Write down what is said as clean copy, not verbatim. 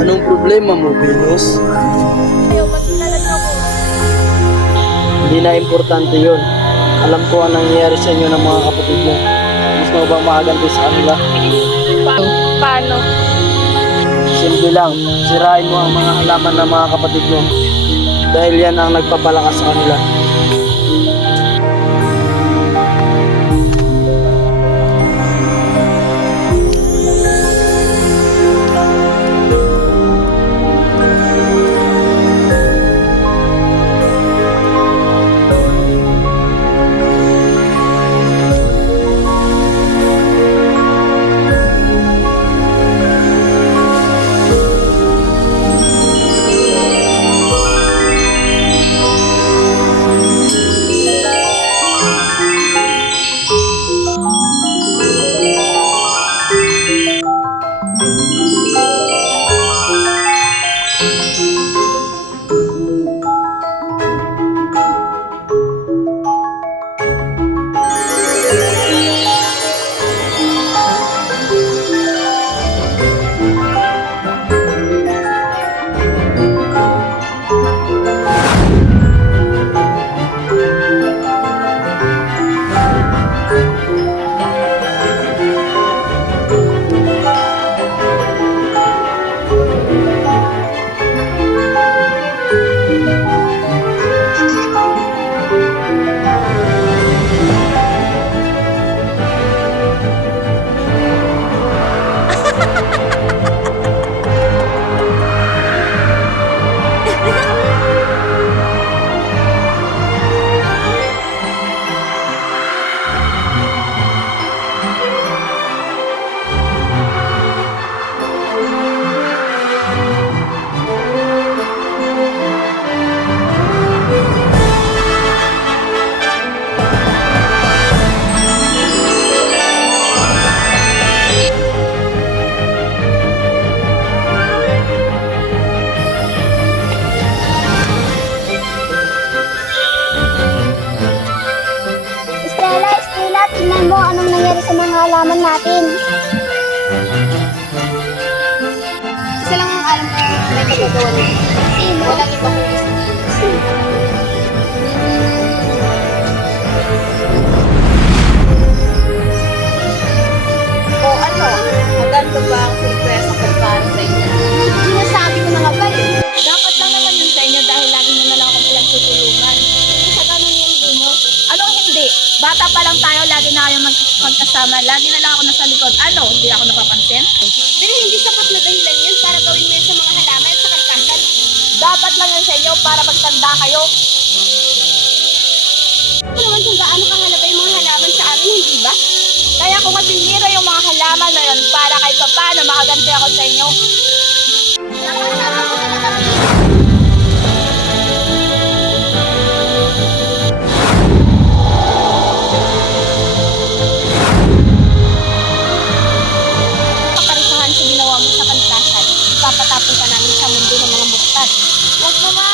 Anong problema mo, Venus? Ayaw, ba't kilala niyo ako? Hindi na importante yon. Alam ko ang nangyayari sa inyo ng mga kapatid mo. Gusto mo bang makaganti sa kanila? Paano? Simple lang, sirain mo ang mga halaman ng mga kapatid mo. Dahil yan ang nagpapalakas sa kanila. Stella, tingnan mo anong nangyari sa mga halaman natin. Isa lang ang alam ko may kagagawa nito. Sino? Walang iba kundi si O ano, maganda ba ang surpresa ko para sa inyo? Sinasabi ko na nga ba eh. Dapat lang naman yun sa inyo dahil lagi nyo na lang akong pinagtutulungan. Sa ganun yun, Venus. Anong hindi? Bata pa lang tayo, lagi na kayong magkasama. Lagi na lang ako nasa likod. Ano, hindi ako napapansin? Pero hindi sapat na dahilan yun para gawin mo yun sa mga halaman at sa kalikasan. Dapat lang yun sa inyo para magtanda kayo. Ano naman kung gaano kahalaga yung mga halaman sa amin, hindi ba? Kaya kung matinira yung mga halaman na yun para kahit pa paano makaganti ako sa inyo. Sama-sama mo na kami. Kaparisahan sa ginawa mo sa kalikasan, ipapatapon ka namin sa mundo ng mga buktan. Huwag naman.